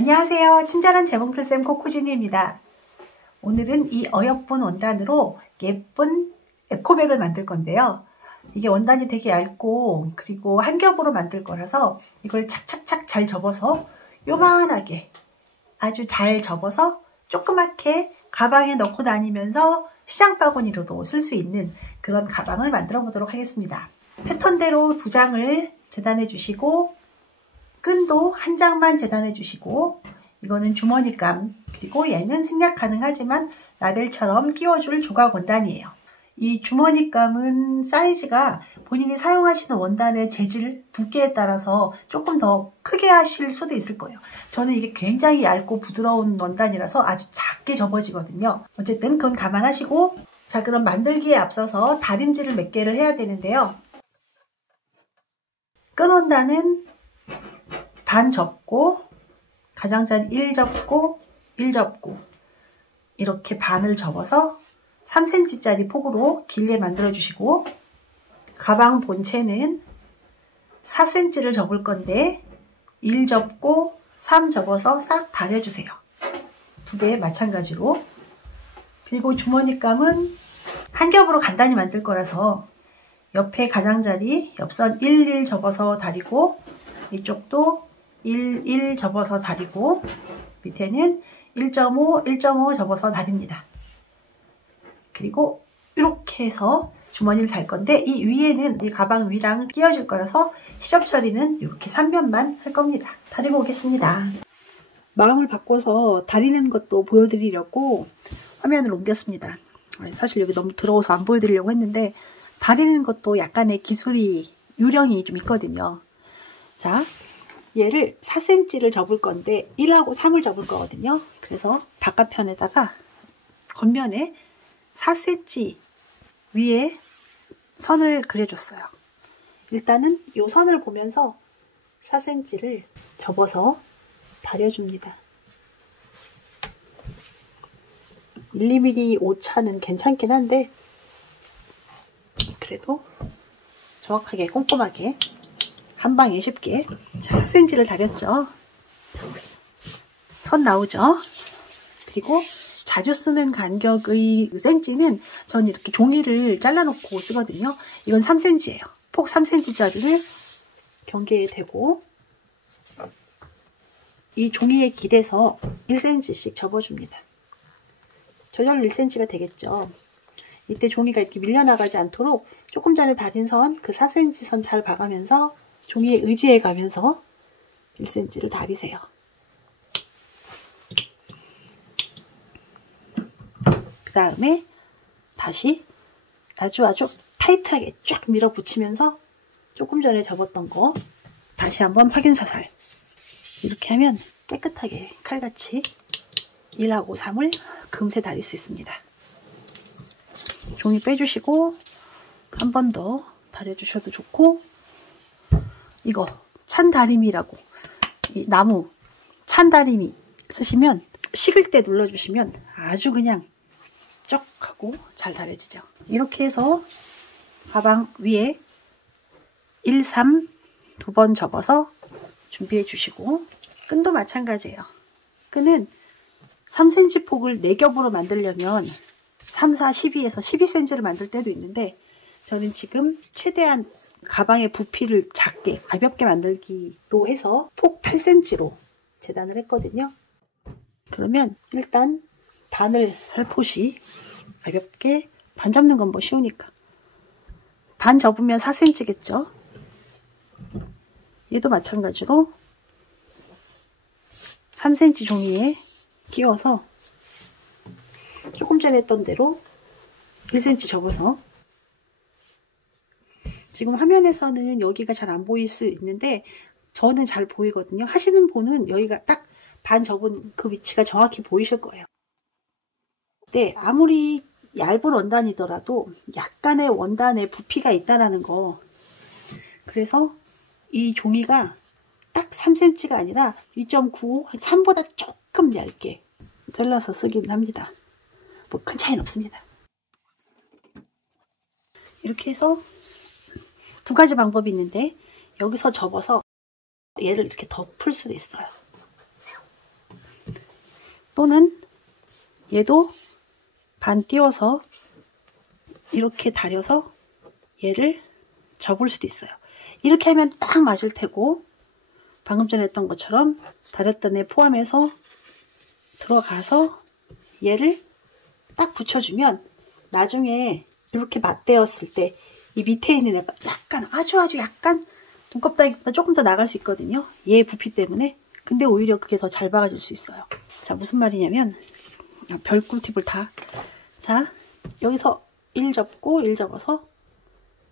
안녕하세요. 친절한 재봉틀쌤 코코진이입니다. 오늘은 이 어여쁜 원단으로 예쁜 에코백을 만들 건데요. 이게 원단이 되게 얇고 그리고 한 겹으로 만들 거라서 이걸 착착착 잘 접어서 요만하게 아주 잘 접어서 조그맣게 가방에 넣고 다니면서 시장 바구니로도 쓸 수 있는 그런 가방을 만들어 보도록 하겠습니다. 패턴대로 2장을 재단해 주시고 끈도 한 장만 재단해 주시고, 이거는 주머니감, 그리고 얘는 생략 가능하지만 라벨처럼 끼워줄 조각 원단이에요. 이 주머니감은 사이즈가 본인이 사용하시는 원단의 재질, 두께에 따라서 조금 더 크게 하실 수도 있을 거예요. 저는 이게 굉장히 얇고 부드러운 원단이라서 아주 작게 접어지거든요. 어쨌든 그건 감안하시고, 자, 그럼 만들기에 앞서서 다림질을 몇 개를 해야 되는데요. 끈 원단은 반 접고, 가장자리 1 접고, 1 접고, 이렇게 반을 접어서 3cm짜리 폭으로 길게 만들어 주시고, 가방 본체는 4cm를 접을 건데 1 접고 3 접어서 싹 다려주세요. 두 개 마찬가지로. 그리고 주머니감은 한 겹으로 간단히 만들 거라서 옆에 가장자리 옆선 1, 1 접어서 다리고, 이쪽도 1, 1 접어서 다리고, 밑에는 1.5, 1.5 접어서 다립니다. 그리고 이렇게 해서 주머니를 달 건데, 이 위에는 이 가방 위랑 끼워질 거라서 시접 처리는 이렇게 3면만 할 겁니다. 다리고 오겠습니다. 마음을 바꿔서 다리는 것도 보여드리려고 화면을 옮겼습니다. 사실 여기 너무 더러워서 안 보여드리려고 했는데, 다리는 것도 약간의 기술이, 요령이 좀 있거든요. 자, 얘를 4cm를 접을 건데 1하고 3을 접을 거거든요. 그래서 바깥편에다가 겉면에 4cm 위에 선을 그려줬어요. 일단은 이 선을 보면서 4cm를 접어서 다려줍니다. 1~2mm 오차는 괜찮긴 한데 그래도 정확하게 꼼꼼하게 한 방에 쉽게. 자, 4cm를 다렸죠. 선 나오죠. 그리고 자주 쓰는 간격의 cm는 전 이렇게 종이를 잘라놓고 쓰거든요. 이건 3cm예요. 폭 3cm짜리를 경계에 대고 이 종이에 기대서 1cm씩 접어줍니다. 저절로 1cm가 되겠죠. 이때 종이가 이렇게 밀려나가지 않도록 조금 전에 다린 선, 그 4cm 선 잘 봐가면서 종이에 의지해 가면서 1cm를 다리세요. 그 다음에 다시 아주 타이트하게 쫙 밀어붙이면서 조금 전에 접었던 거 다시 한번 확인 사살. 이렇게 하면 깨끗하게 칼같이 1하고 3을 금세 다릴 수 있습니다. 종이 빼주시고 한 번 더 다려주셔도 좋고, 이거 찬다리미라고, 이 나무 찬다리미 쓰시면 식을 때 눌러주시면 아주 그냥 쩍 하고 잘 다려지죠. 이렇게 해서 가방 위에 1, 3 두 번 접어서 준비해 주시고, 끈도 마찬가지예요. 끈은 3cm 폭을 4겹으로 만들려면 3, 4, 12에서 12cm를 만들 때도 있는데, 저는 지금 최대한 가방의 부피를 작게 가볍게 만들기로 해서 폭 8cm로 재단을 했거든요. 그러면 일단 반을 살포시 가볍게, 반 접는 건 뭐 쉬우니까 반 접으면 4cm겠죠. 얘도 마찬가지로 3cm 종이에 끼워서 조금 전에 했던 대로 1cm 접어서, 지금 화면에서는 여기가 잘 안 보일 수 있는데 저는 잘 보이거든요. 하시는 분은 여기가 딱 반 접은 그 위치가 정확히 보이실 거예요. 네, 아무리 얇은 원단이더라도 약간의 원단에 부피가 있다라는 거. 그래서 이 종이가 딱 3cm가 아니라 2.95, 3보다 조금 얇게 잘라서 쓰긴 합니다. 뭐 큰 차이는 없습니다. 이렇게 해서 2가지 방법이 있는데, 여기서 접어서 얘를 이렇게 덮을 수도 있어요. 또는 얘도 반 띄워서 이렇게 다려서 얘를 접을 수도 있어요. 이렇게 하면 딱 맞을 테고, 방금 전에 했던 것처럼 다렸던 애 포함해서 들어가서 얘를 딱 붙여주면 나중에 이렇게 맞대었을 때 이 밑에 있는 애가 약간 아주 약간 두껍다기보다 조금 더 나갈 수 있거든요. 얘 부피 때문에. 근데 오히려 그게 더 잘 박아줄 수 있어요. 자, 무슨 말이냐면 별 꿀팁을 다. 자, 여기서 1 접고 1 접어서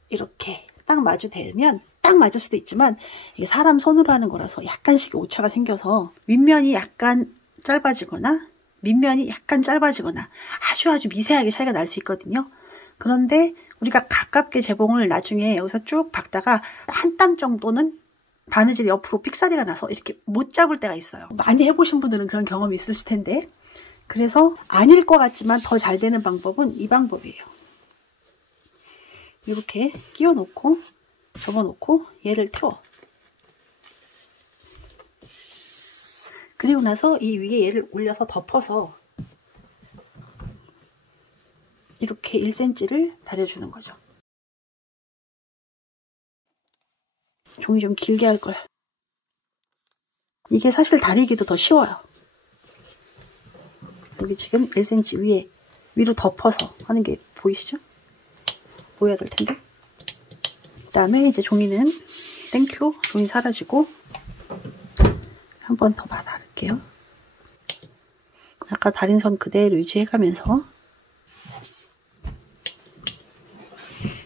이렇게 딱 마주 대면 딱 맞을 수도 있지만 이게 사람 손으로 하는 거라서 약간씩 오차가 생겨서 윗면이 약간 짧아지거나 밑면이 약간 짧아지거나 아주 미세하게 차이가 날 수 있거든요. 그런데 우리가 가깝게 재봉을 나중에 여기서 쭉 박다가 한 땀 정도는 바느질이 옆으로 삑사리가 나서 이렇게 못 잡을 때가 있어요. 많이 해보신 분들은 그런 경험이 있으실 텐데, 그래서 아닐 것 같지만 더 잘 되는 방법은 이 방법이에요. 이렇게 끼워 놓고 접어 놓고 얘를 태워. 그리고 나서 이 위에 얘를 올려서 덮어서 이렇게 1cm를 다려주는 거죠. 종이 좀 길게 할 거야. 이게 사실 다리기도 더 쉬워요. 여기 지금 1cm 위로 덮어서 하는 게 보이시죠? 보여야 될 텐데. 그 다음에 이제 종이는 땡큐, 종이 사라지고 한 번 더 다릴게요. 아까 다린 선 그대로 유지해가면서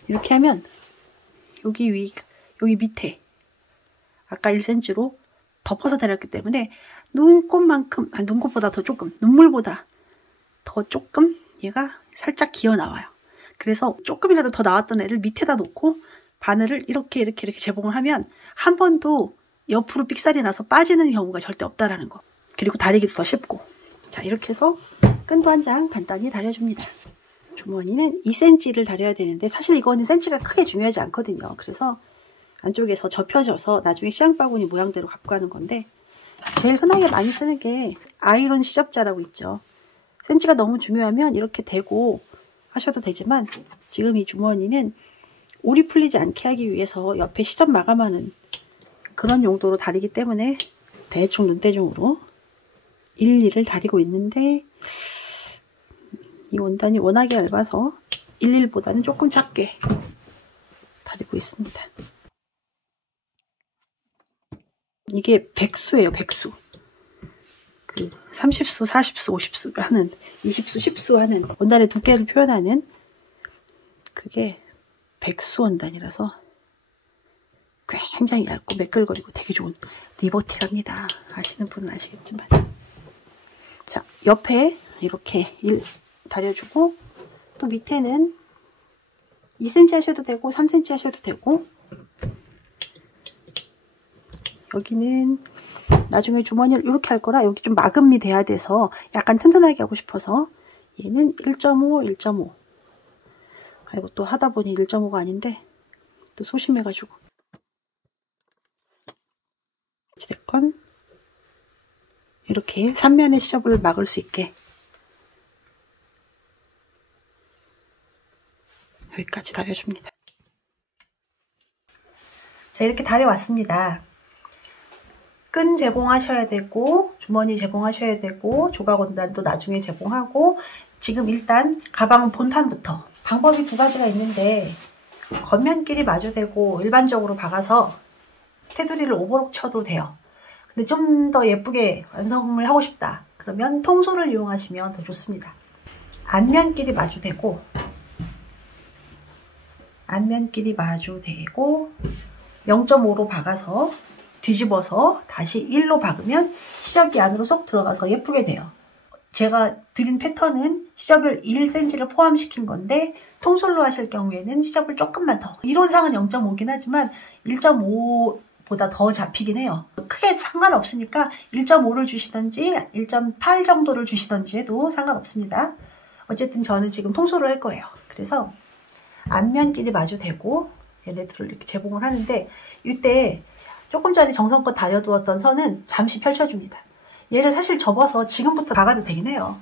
이렇게 하면 여기 밑에 아까 1cm로 덮어서 다렸기 때문에 눈곱만큼, 눈곱보다 더 조금, 눈물보다 더 조금 얘가 살짝 기어 나와요. 그래서 조금이라도 더 나왔던 애를 밑에다 놓고 바늘을 이렇게 재봉을 하면 한 번도 옆으로 삑살이 나서 빠지는 경우가 절대 없다라는 거. 그리고 다리기도 더 쉽고. 자, 이렇게 해서 끈도 한 장 간단히 다려줍니다. 주머니는 2cm를 다려야 되는데 사실 이거는 cm가 크게 중요하지 않거든요. 그래서 안쪽에서 접혀져서 나중에 시향바구니 모양대로 갖고 가는 건데, 제일 흔하게 많이 쓰는 게 아이론 시접자라고 있죠. cm가 너무 중요하면 이렇게 대고 하셔도 되지만, 지금 이 주머니는 올이 풀리지 않게 하기 위해서 옆에 시접 마감하는 그런 용도로 다리기 때문에 대충 눈대중으로 1,1을 다리고 있는데, 이 원단이 워낙에 얇아서 1,1보다는 조금 작게 다리고 있습니다. 이게 백수예요, 백수. 그 30수, 40수, 50수 하는, 20수, 10수 하는 원단의 두께를 표현하는 그게 백수 원단이라서 굉장히 얇고 매끌거리고 되게 좋은 리버티랍니다. 아시는 분은 아시겠지만. 자, 옆에 이렇게 다려주고, 또 밑에는 2cm 하셔도 되고 3cm 하셔도 되고, 여기는 나중에 주머니를 이렇게 할 거라 여기 좀 마금이 돼야 돼서 약간 튼튼하게 하고 싶어서 얘는 1.5, 1.5. 아이고, 또 하다 보니 1.5가 아닌데 또 소심해가지고. 어찌됐건 이렇게 3면의 시접을 막을 수 있게 여기까지 다려줍니다. 자, 이렇게 다려왔습니다. 끈 제공하셔야 되고, 주머니 제공하셔야 되고, 조각 원단도 나중에 제공하고, 지금 일단 가방은 본판부터. 방법이 두 가지가 있는데, 겉면끼리 마주대고 일반적으로 박아서 테두리를 오버록 쳐도 돼요. 근데 좀 더 예쁘게 완성을 하고 싶다. 그러면 통소를 이용하시면 더 좋습니다. 앞면끼리 마주대고 0.5로 박아서 뒤집어서 다시 1로 박으면 시접이 안으로 쏙 들어가서 예쁘게 돼요. 제가 드린 패턴은 시접을 1cm를 포함시킨 건데, 통솔로 하실 경우에는 시접을 조금만 더, 이론상은 0.5긴 하지만 1.5보다 더 잡히긴 해요. 크게 상관없으니까 1.5를 주시던지 1.8 정도를 주시던지 해도 상관없습니다. 어쨌든 저는 지금 통솔을 할 거예요. 그래서 앞면끼리 마주대고 얘네들을 이렇게 제봉을 하는데, 이때 조금 전에 정성껏 다려두었던 선은 잠시 펼쳐줍니다. 얘를 사실 접어서 지금부터 박아도 되긴 해요.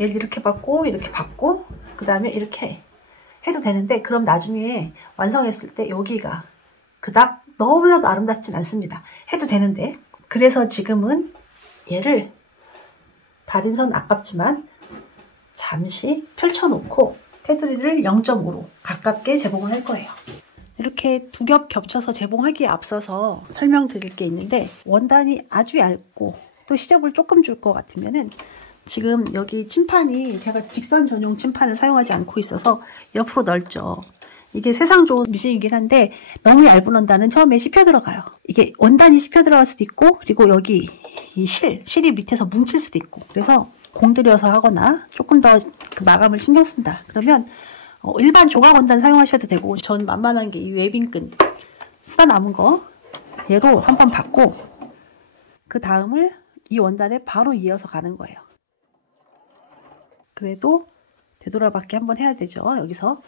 얘를 이렇게 받고 이렇게 받고 그 다음에 이렇게 해도 되는데, 그럼 나중에 완성했을 때 여기가 그닥 너무나도 아름답진 않습니다. 해도 되는데, 그래서 지금은 얘를 다른 선 아깝지만 잠시 펼쳐놓고 테두리를 0.5로 가깝게 재봉을 할 거예요. 이렇게 두 겹 겹쳐서 재봉하기에 앞서서 설명드릴 게 있는데, 원단이 아주 얇고 또 시접을 조금 줄 것 같으면은, 지금 여기 침판이 제가 직선 전용 침판을 사용하지 않고 있어서 옆으로 넓죠. 이게 세상 좋은 미싱이긴 한데 너무 얇은 원단은 처음에 씹혀 들어가요. 이게 원단이 씹혀 들어갈 수도 있고, 그리고 여기 이 실이 밑에서 뭉칠 수도 있고, 그래서 공들여서 하거나 조금 더 그 마감을 신경 쓴다 그러면 일반 조각 원단 사용하셔도 되고, 전 만만한 게 이 웨빙끈 쓰다 남은 거 얘로 한번 받고 그 다음을 이 원단에 바로 이어서 가는 거예요. 그래도 되돌아받기 한번 해야 되죠. 여기서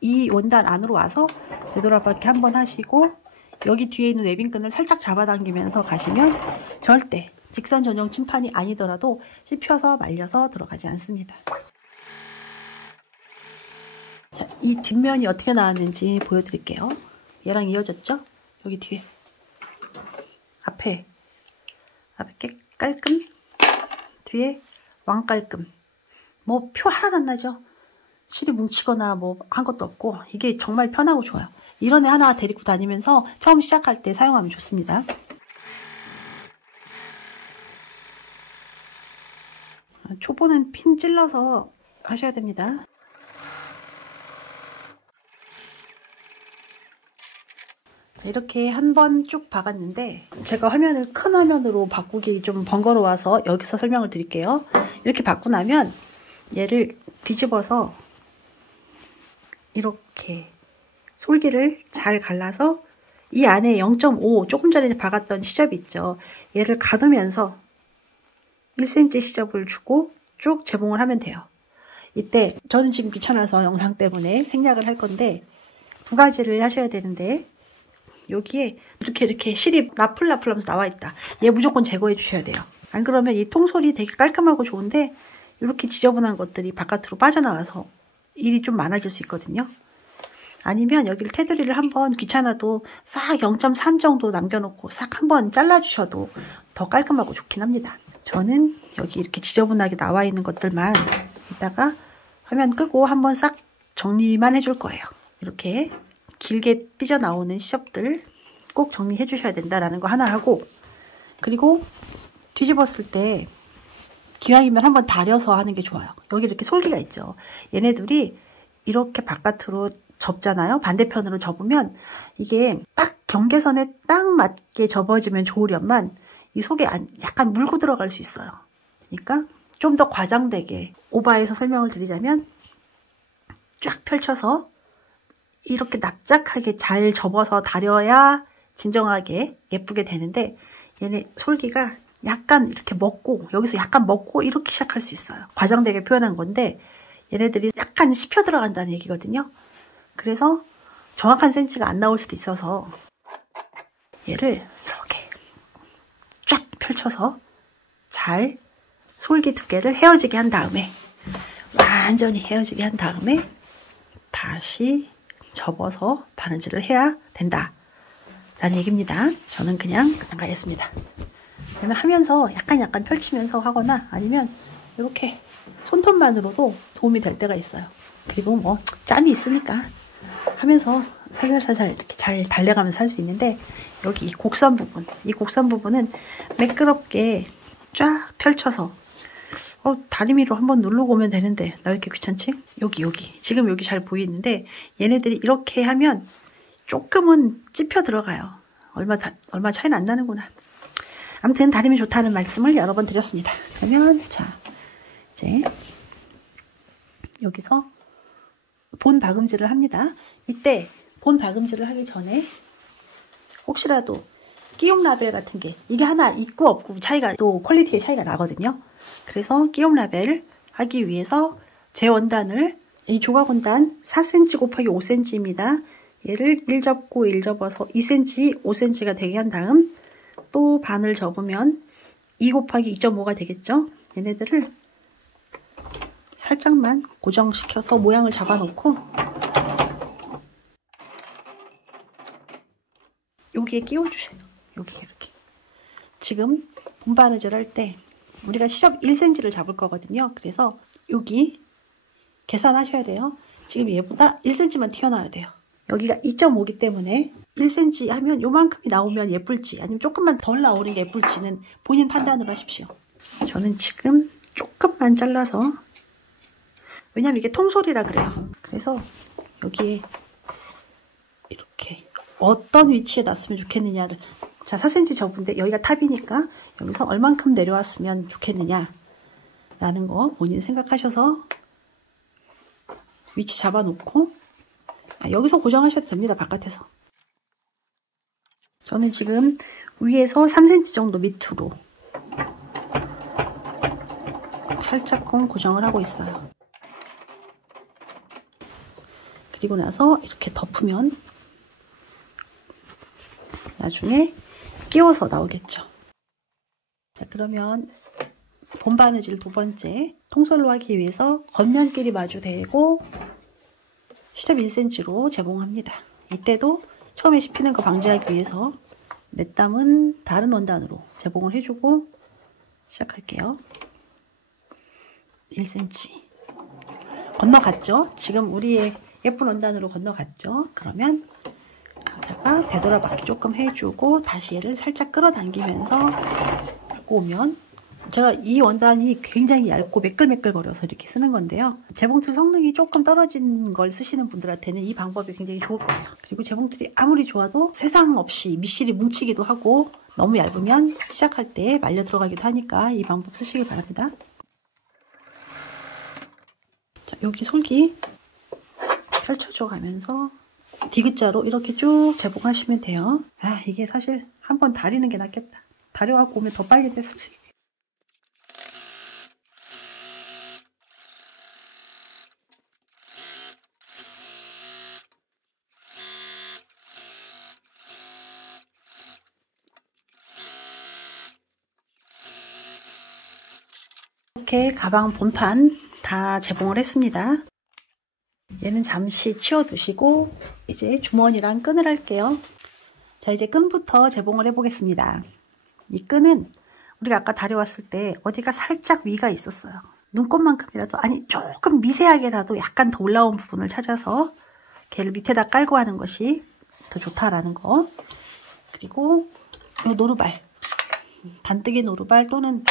이 원단 안으로 와서 되돌아받기 한번 하시고, 여기 뒤에 있는 웨빙끈을 살짝 잡아당기면서 가시면 절대 직선 전용 침판이 아니더라도 씹혀서 말려서 들어가지 않습니다. 자, 이 뒷면이 어떻게 나왔는지 보여드릴게요. 얘랑 이어졌죠? 여기 뒤에 앞에 깔끔, 뒤에 왕깔끔. 뭐 표 하나도 안 나죠? 실이 뭉치거나 뭐 한 것도 없고, 이게 정말 편하고 좋아요. 이런 애 하나 데리고 다니면서 처음 시작할 때 사용하면 좋습니다. 초보는 핀 찔러서 하셔야 됩니다. 이렇게 한 번 쭉 박았는데, 제가 화면을 큰 화면으로 바꾸기 좀 번거로워서 여기서 설명을 드릴게요. 이렇게 받고 나면 얘를 뒤집어서 이렇게 솔기를 잘 갈라서 이 안에 0.5 조금 전에 박았던 시접이 있죠. 얘를 가두면서 1cm 시접을 주고 쭉 재봉을 하면 돼요. 이때 저는 지금 귀찮아서 영상 때문에 생략을 할 건데, 두 가지를 하셔야 되는데, 여기에 이렇게 실이 나풀나풀하면서 나와 있다. 얘 무조건 제거해 주셔야 돼요. 안 그러면 이 통솔이 되게 깔끔하고 좋은데 이렇게 지저분한 것들이 바깥으로 빠져나와서 일이 좀 많아질 수 있거든요. 아니면 여기를 테두리를 한번 귀찮아도 싹 0.3 정도 남겨놓고 싹 한번 잘라주셔도 더 깔끔하고 좋긴 합니다. 저는 여기 이렇게 지저분하게 나와 있는 것들만 이따가 화면 끄고 한번 싹 정리만 해줄 거예요. 이렇게 길게 삐져나오는 시접들 꼭 정리해 주셔야 된다라는 거 하나 하고, 그리고 뒤집었을 때 기왕이면 한번 다려서 하는 게 좋아요. 여기 이렇게 솔기가 있죠. 얘네들이 이렇게 바깥으로 접잖아요. 반대편으로 접으면 이게 딱 경계선에 딱 맞게 접어지면 좋으련만 이 속에 약간 물고 들어갈 수 있어요. 그러니까 좀 더 과장되게 오버해서 설명을 드리자면, 쫙 펼쳐서 이렇게 납작하게 잘 접어서 다려야 진정하게 예쁘게 되는데, 얘네 솔기가 약간 이렇게 먹고, 여기서 약간 먹고 이렇게 시작할 수 있어요. 과장되게 표현한 건데 얘네들이 약간 씹혀 들어간다는 얘기거든요. 그래서 정확한 센치가 안 나올 수도 있어서 얘를 이렇게 쫙 펼쳐서 잘 솔기 두 개를 헤어지게 한 다음에, 완전히 헤어지게 한 다음에 다시 접어서 바느질을 해야 된다 라는 얘기입니다. 저는 그냥 가겠습니다. 저는 하면서 약간 펼치면서 하거나 아니면 이렇게 손톱만으로도 도움이 될 때가 있어요. 그리고 뭐 짬이 있으니까 하면서 살살살살 이렇게 잘 달래가면서 할 수 있는데, 여기 이 곡선 부분은 매끄럽게 쫙 펼쳐서 다리미로 한번 누르고 오면 되는데 나 왜 이렇게 귀찮지? 여기 지금 여기 잘 보이는데 얘네들이 이렇게 하면 조금은 찝혀 들어가요. 얼마 차이는 안 나는구나. 아무튼 다리미 좋다는 말씀을 여러 번 드렸습니다. 그러면 자, 이제 여기서 본 박음질을 합니다. 이때 본 박음질을 하기 전에 혹시라도 끼용 라벨 같은 게, 이게 하나 있고 없고 차이가, 또 퀄리티의 차이가 나거든요. 그래서 끼용 라벨 하기 위해서 제 원단을, 이 조각 원단 4cm 곱하기 5cm입니다. 얘를 1 접고 1 접어서 2cm, 5cm가 되게 한 다음 또 반을 접으면 2 곱하기 2.5가 되겠죠? 얘네들을 살짝만 고정시켜서 모양을 잡아놓고 여기에 끼워주세요. 여기 이렇게. 지금 본바느질 할 때 우리가 시접 1cm를 잡을 거거든요. 그래서 여기 계산하셔야 돼요. 지금 얘보다 1cm만 튀어나와야 돼요. 여기가 2.5기 때문에 1cm 하면 요만큼이 나오면 예쁠지 아니면 조금만 덜 나오는 게 예쁠지는 본인 판단으로 하십시오. 저는 지금 조금만 잘라서, 왜냐면 이게 통솔이라 그래요. 그래서 여기에 이렇게 어떤 위치에 놨으면 좋겠느냐를, 자 4cm 접은데 여기가 탑이니까 여기서 얼만큼 내려왔으면 좋겠느냐 라는 거 본인 생각하셔서 위치 잡아놓고, 여기서 고정하셔도 됩니다. 바깥에서. 저는 지금 위에서 3cm 정도 밑으로 살짝끔 고정을 하고 있어요. 그리고 나서 이렇게 덮으면 나중에 끼워서 나오겠죠. 자, 그러면 본바느질 두 번째, 통솔로 하기 위해서 겉면끼리 마주대고 시접 1cm로 재봉합니다. 이때도 처음에 씹히는 거 방지하기 위해서 맷담은 다른 원단으로 재봉을 해주고 시작할게요. 1cm 건너갔죠? 지금 우리의 예쁜 원단으로 건너갔죠? 그러면 여기다가 되돌아받기 조금 해주고 다시 얘를 살짝 끌어당기면서 갖고 오면, 제가 이 원단이 굉장히 얇고 매끌매끌거려서 이렇게 쓰는 건데요. 재봉틀 성능이 조금 떨어진 걸 쓰시는 분들한테는 이 방법이 굉장히 좋을 거예요. 그리고 재봉틀이 아무리 좋아도 세상 없이 미실이 뭉치기도 하고 너무 얇으면 시작할 때 말려 들어가기도 하니까 이 방법 쓰시기 바랍니다. 자, 여기 솔기 펼쳐줘 가면서 디귿자로 이렇게 쭉 재봉하시면 돼요. 이게 사실 한번 다리는 게 낫겠다. 다려갖고 오면 더 빨리 됐을 수 있게. 이렇게 가방 본판 다 재봉을 했습니다. 얘는 잠시 치워두시고 이제 주머니랑 끈을 할게요. 자, 이제 끈부터 재봉을 해보겠습니다. 이 끈은 우리가 아까 다려왔을 때 어디가 살짝 위가 있었어요. 눈곱만큼이라도, 아니 조금 미세하게라도 약간 더 올라온 부분을 찾아서 걔를 밑에다 깔고 하는 것이 더 좋다라는 거. 그리고 이 노루발, 단뜨기 노루발 또는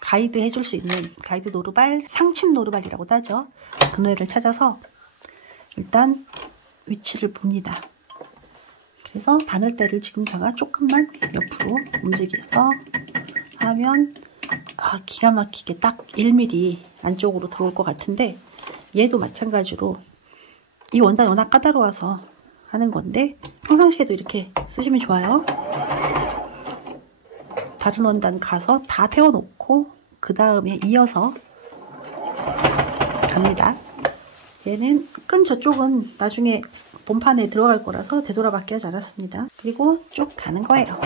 가이드 해줄 수 있는 가이드 노루발, 상침 노루발이라고도 하죠. 그 애를 찾아서 일단 위치를 봅니다. 그래서 바늘대를 지금 제가 조금만 옆으로 움직여서 하면 기가 막히게 딱 1mm 안쪽으로 들어올 것 같은데, 얘도 마찬가지로 이 원단이 워낙 까다로워서 하는 건데 평상시에도 이렇게 쓰시면 좋아요. 다른 원단 가서 다 태워놓고 그 다음에 이어서 갑니다. 얘는 끈 저쪽은 나중에 본판에 들어갈 거라서 되돌아받기 하지 않았습니다. 그리고 쭉 가는 거예요.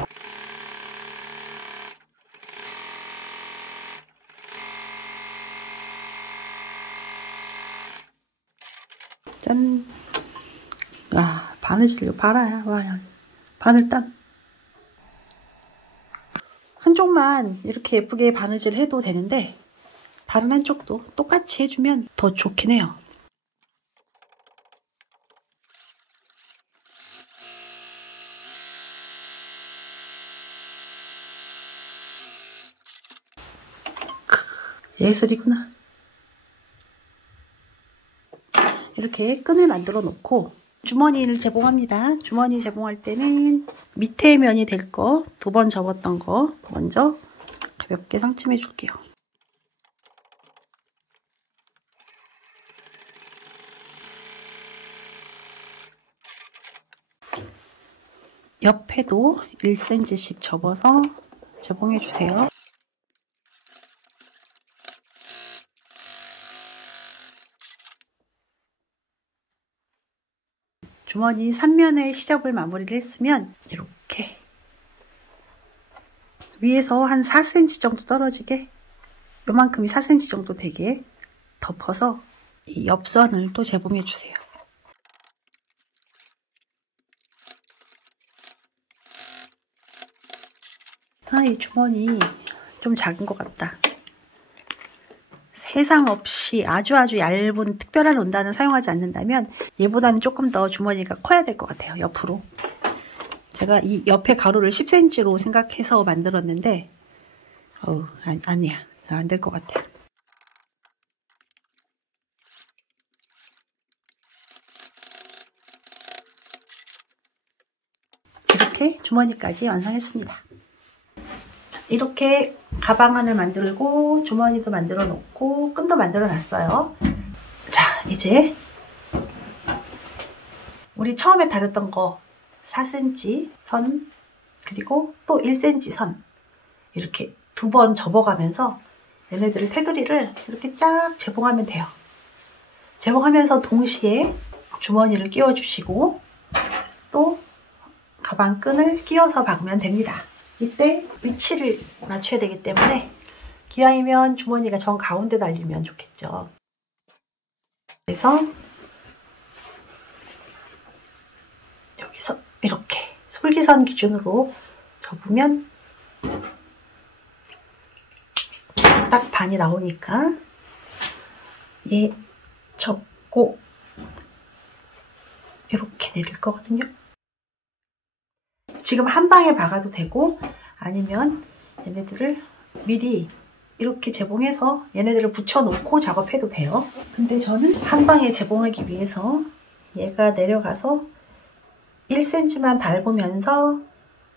짠! 바느질요. 봐라야. 바늘땀. 한쪽만 이렇게 예쁘게 바느질 해도 되는데 다른 한쪽도 똑같이 해주면 더 좋긴 해요. 예술이구나. 이렇게 끈을 만들어 놓고 주머니를 재봉합니다. 주머니 재봉할 때는 밑에 면이 될 거, 2번 접었던 거 먼저 가볍게 상침해 줄게요. 옆에도 1cm씩 접어서 재봉해 주세요. 주머니 3면의 시접을 마무리를 했으면 이렇게 위에서 한 4cm 정도 떨어지게, 요만큼이 4cm 정도 되게 덮어서 이 옆선을 또 재봉해 주세요. 이 주머니 좀 작은 것 같다. 세상 없이 아주 얇은 특별한 원단을 사용하지 않는다면 얘보다는 조금 더 주머니가 커야 될 것 같아요. 옆으로. 제가 이 옆에 가로를 10cm로 생각해서 만들었는데 아니야. 안 될 것 같아요. 이렇게 주머니까지 완성했습니다. 이렇게 가방 하나 만들고 주머니도 만들어 놓고 끈도 만들어 놨어요. 자, 이제 우리 처음에 다뤘던 거 4cm 선 그리고 또 1cm 선 이렇게 2번 접어가면서 얘네들을 테두리를 이렇게 쫙 재봉하면 돼요. 재봉하면서 동시에 주머니를 끼워 주시고 또 가방 끈을 끼워서 박으면 됩니다. 이때 위치를 맞춰야 되기 때문에 기왕이면 주머니가 정 가운데 달리면 좋겠죠. 그래서 여기서 이렇게 솔기선 기준으로 접으면 딱 반이 나오니까 얘 접고 이렇게 내릴 거거든요. 지금 한 방에 박아도 되고 아니면 얘네들을 미리 이렇게 재봉해서 얘네들을 붙여놓고 작업해도 돼요. 근데 저는 한 방에 재봉하기 위해서 얘가 내려가서 1cm만 밟으면서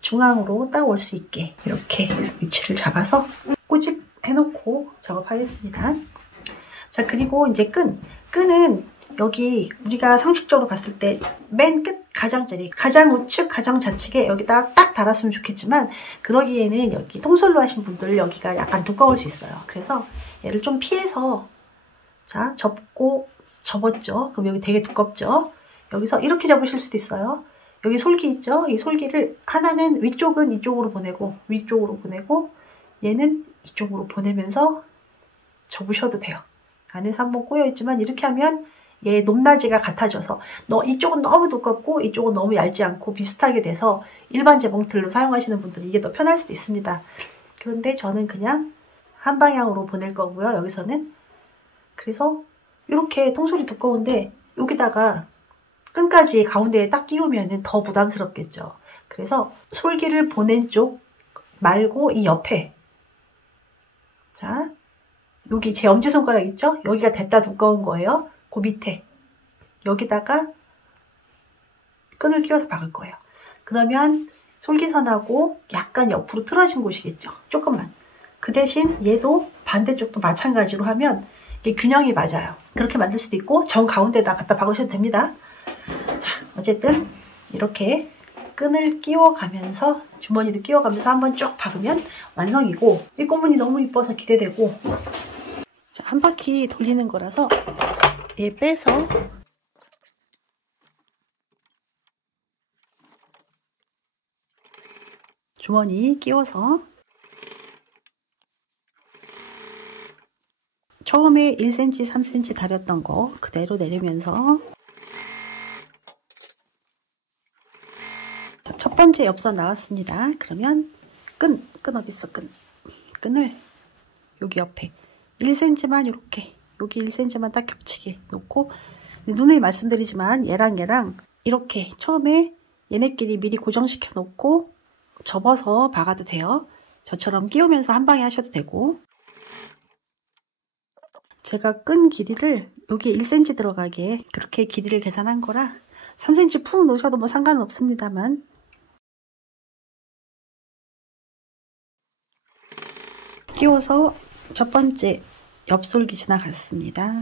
중앙으로 딱 올 수 있게 이렇게 위치를 잡아서 꼬집해놓고 작업하겠습니다. 자, 그리고 이제 끈은 여기 우리가 상식적으로 봤을 때 맨 끝 가장자리, 가장 우측, 가장 좌측에 여기다가 딱 달았으면 좋겠지만 그러기에는 여기 통솔로 하신 분들 여기가 약간 두꺼울 수 있어요. 그래서 얘를 좀 피해서 자, 접었죠. 그럼 여기 되게 두껍죠. 여기서 이렇게 접으실 수도 있어요. 여기 솔기 있죠? 이 솔기를 하나는 위쪽은 이쪽으로 보내고 위쪽으로 보내고 얘는 이쪽으로 보내면서 접으셔도 돼요. 안에서 한번 꼬여있지만 이렇게 하면 얘 높낮이가 같아져서 이쪽은 너무 두껍고 이쪽은 너무 얇지 않고 비슷하게 돼서 일반 재봉틀로 사용하시는 분들은 이게 더 편할 수도 있습니다. 그런데 저는 그냥 한 방향으로 보낼 거고요. 여기서는 그래서 이렇게 통솔이 두꺼운데 여기다가 끈까지 가운데에 딱 끼우면 더 부담스럽겠죠. 그래서 솔기를 보낸 쪽 말고 이 옆에 자 여기 제 엄지손가락 있죠? 여기가 됐다 두꺼운 거예요. 그 밑에 여기다가 끈을 끼워서 박을 거예요. 그러면 솔기선하고 약간 옆으로 틀어진 곳이겠죠. 조금만. 그 대신 얘도 반대쪽도 마찬가지로 하면 이게 균형이 맞아요. 그렇게 만들 수도 있고 정 가운데다 갖다 박으셔도 됩니다. 자, 어쨌든 이렇게 끈을 끼워가면서 주머니도 끼워가면서 한번 쭉 박으면 완성이고 이 꽃무늬 너무 이뻐서 기대되고 자, 한 바퀴 돌리는 거라서 얘 빼서 주머니 끼워서 처음에 1cm, 3cm 다렸던 거 그대로 내리면서 첫 번째 옆선 나왔습니다. 그러면 끈 어딨어? 끈을 여기 옆에 1cm만 이렇게 여기 1cm만 딱 겹치게 놓고 누누이 말씀드리지만 얘랑 이렇게 처음에 얘네끼리 미리 고정시켜 놓고 접어서 박아도 돼요. 저처럼 끼우면서 한 방에 하셔도 되고 제가 끈 길이를 여기 1cm 들어가게 그렇게 길이를 계산한 거라 3cm 푹 넣으셔도 뭐 상관은 없습니다만 끼워서 첫 번째 옆솔기 지나갔습니다.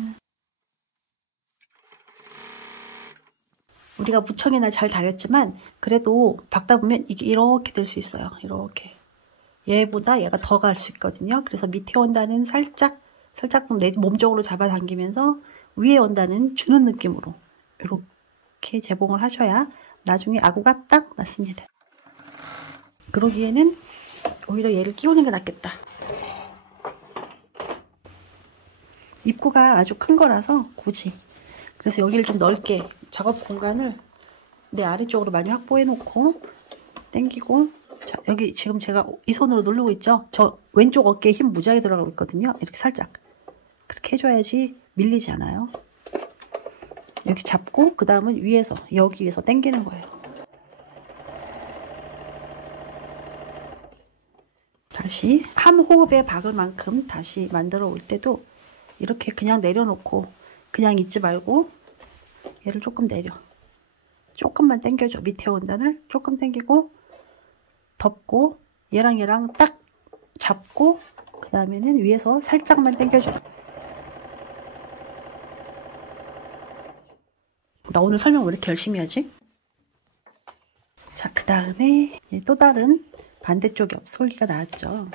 우리가 무청이나 잘 다렸지만 그래도 박다 보면 이게 이렇게 될 수 있어요. 이렇게 얘보다 얘가 더 갈 수 있거든요. 그래서 밑에 원단은 살짝 내 몸쪽으로 잡아당기면서 위에 원단은 주는 느낌으로 이렇게 재봉을 하셔야 나중에 아구가 딱 맞습니다. 그러기에는 오히려 얘를 끼우는 게 낫겠다. 입구가 아주 큰 거라서 굳이. 그래서 여기를 좀 넓게 작업 공간을 내 아래쪽으로 많이 확보해 놓고 당기고. 자, 여기 지금 제가 이 손으로 누르고 있죠? 저 왼쪽 어깨에 힘 무지하게 들어가고 있거든요. 이렇게 살짝 그렇게 해줘야지 밀리지 않아요. 이렇게 잡고 그 다음은 위에서 여기에서 당기는 거예요. 다시 한 호흡에 박을 만큼 다시 만들어 올 때도 이렇게 그냥 내려놓고 그냥 있지 말고 얘를 조금 내려. 조금만 당겨줘. 밑에 원단을 조금 당기고 덮고 얘랑 딱 잡고 그 다음에는 위에서 살짝만 당겨줘. 나 오늘 설명 왜 이렇게 열심히 하지? 자, 그 다음에 또 다른 반대쪽에 솔기가 나왔죠.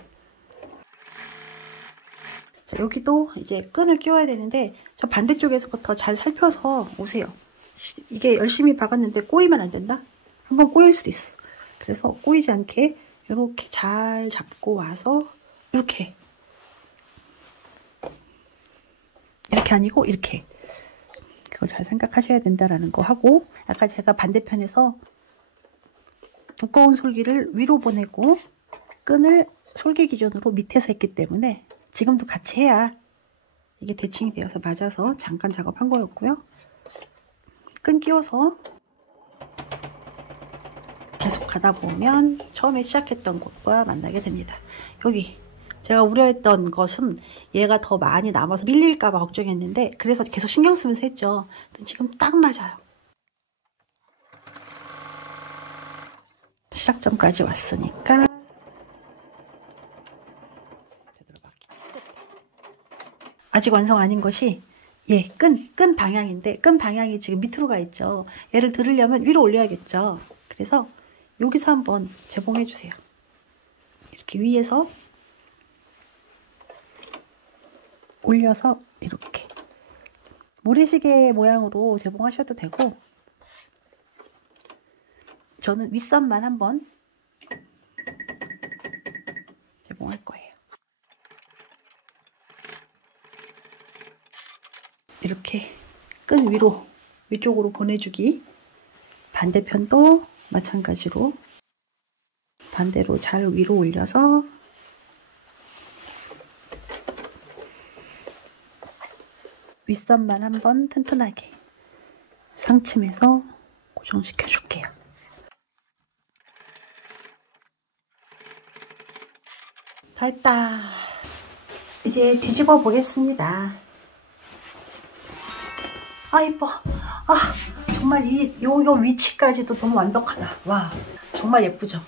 자, 여기도 이제 끈을 끼워야 되는데 저 반대쪽에서부터 잘 살펴서 오세요. 이게 열심히 박았는데 꼬이면 안 된다? 한번 꼬일 수도 있어. 그래서 꼬이지 않게 이렇게 잘 잡고 와서 이렇게 아니고 이렇게 그걸 잘 생각하셔야 된다라는 거 하고, 아까 제가 반대편에서 두꺼운 솔기를 위로 보내고 끈을 솔기 기준으로 밑에서 했기 때문에 지금도 같이 해야 이게 대칭이 되어서 맞아서 잠깐 작업한 거였고요. 끈 끼워서 계속 가다 보면 처음에 시작했던 곳과 만나게 됩니다. 여기 제가 우려했던 것은 얘가 더 많이 남아서 밀릴까봐 걱정했는데 그래서 계속 신경 쓰면서 했죠. 지금 딱 맞아요. 시작점까지 왔으니까 아직 완성 아닌 것이 끈 방향인데 끈 방향이 지금 밑으로 가 있죠. 얘를 들으려면 위로 올려야겠죠. 그래서 여기서 한번 재봉해 주세요. 이렇게 위에서 올려서 이렇게 모래시계 모양으로 재봉하셔도 되고, 저는 윗선만 한번 재봉할 거예요. 이렇게 끈 위쪽으로 보내주기. 반대편도 마찬가지로 반대로 잘 위로 올려서 윗선만 한번 튼튼하게 상침해서 고정시켜 줄게요. 다 했다. 이제 뒤집어 보겠습니다. 아, 이뻐. 아, 정말 요 위치까지도 너무 완벽하다. 와, 정말 예쁘죠?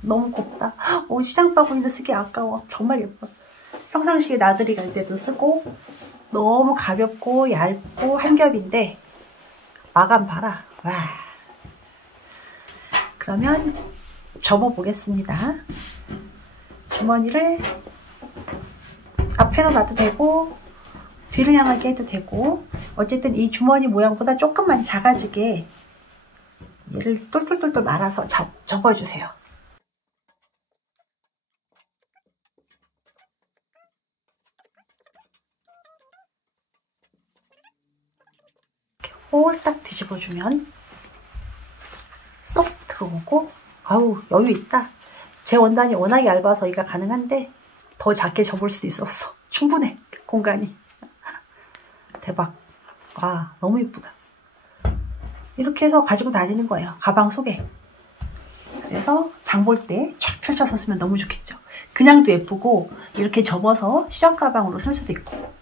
너무 곱다. 시장 바구니도 쓰기 아까워. 정말 예뻐. 평상시에 나들이 갈 때도 쓰고, 너무 가볍고 얇고 한 겹인데 마감 봐라. 와. 그러면 접어 보겠습니다. 주머니를 앞에서 놔도 되고 뒤를 향하게 해도 되고, 어쨌든 이 주머니 모양보다 조금만 작아지게 얘를 똘똘똘똘 말아서 접어주세요. 이렇게 홀딱 뒤집어주면 쏙 들어오고, 아우 여유 있다. 제 원단이 워낙 얇아서 이가 가능한데 더 작게 접을 수도 있었어. 충분해, 공간이. 대박. 와, 너무 예쁘다. 이렇게 해서 가지고 다니는 거예요. 가방 속에. 그래서 장 볼 때 쫙 펼쳐서 쓰면 너무 좋겠죠. 그냥도 예쁘고 이렇게 접어서 시접 가방으로 쓸 수도 있고.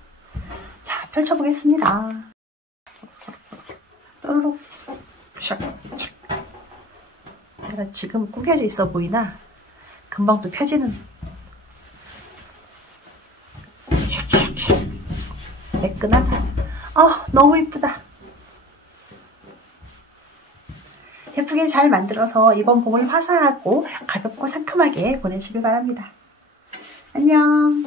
자, 펼쳐보겠습니다. 또르륵. 샥. 내가 지금 구겨져 있어 보이나? 금방 또 펴지는. 매끈하다. 너무 이쁘다. 예쁘게 잘 만들어서 이번 봄을 화사하고 가볍고 상큼하게 보내시길 바랍니다. 안녕.